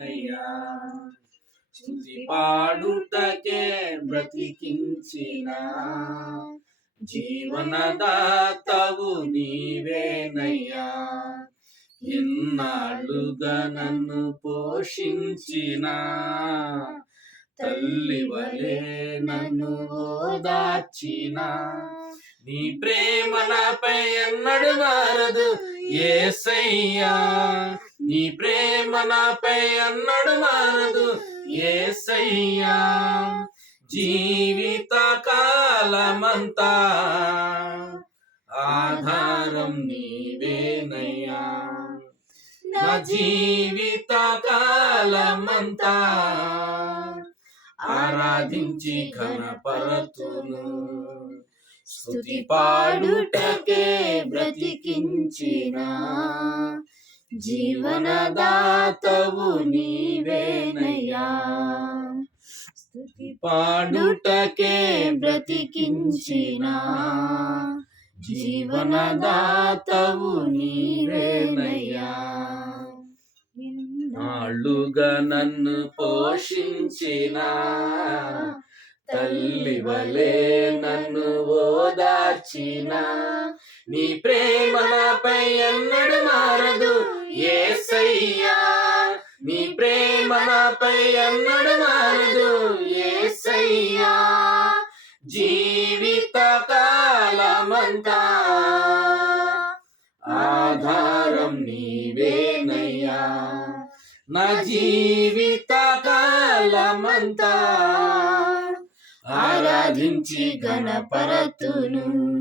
అయ్యా స్తుతి పాడుటకే బ్రతికించిన జీవనదాతవు నీవేనయ్యా. ఎన్నాళ్ళుగా నన్ను పోషించిన తల్లి వలె నన్ను ఓదార్చిన నీ ప్రేమ నాపై ఎన్నడు మారదు యేసయ్యా. నీ ప్రేమ నాపై ఎన్నడు మారదు యేసయ్యా. జీవిత కాలమంతా ఆధారం నీవేనయ్యా. నా జీవిత కాలమంతా ఆరాధించి ఘనపరతును. స్తుతి పాడుటకే బ్రతికించిన జీవనదాతవు నీవేనయ్యా. స్తుతి పాడుటకే బ్రతికించిన జీవనదాతవు నీవేనయ్యా. నాళ్ళుగా నన్ను పోషించిన తల్లి వలె నన్ను ఓదార్చిన నీ ప్రేమ నాపై ఎన్నడు మారదు యేసయ్యా. నీ ప్రేమ నాపై ఎన్నడు మారదు యేసయ్యా. జీవిత కాలమంతా ఆధారం నీవేనయ్యా. నా జీవిత కాలమంతా ఆరాధించి ఘనపరతును.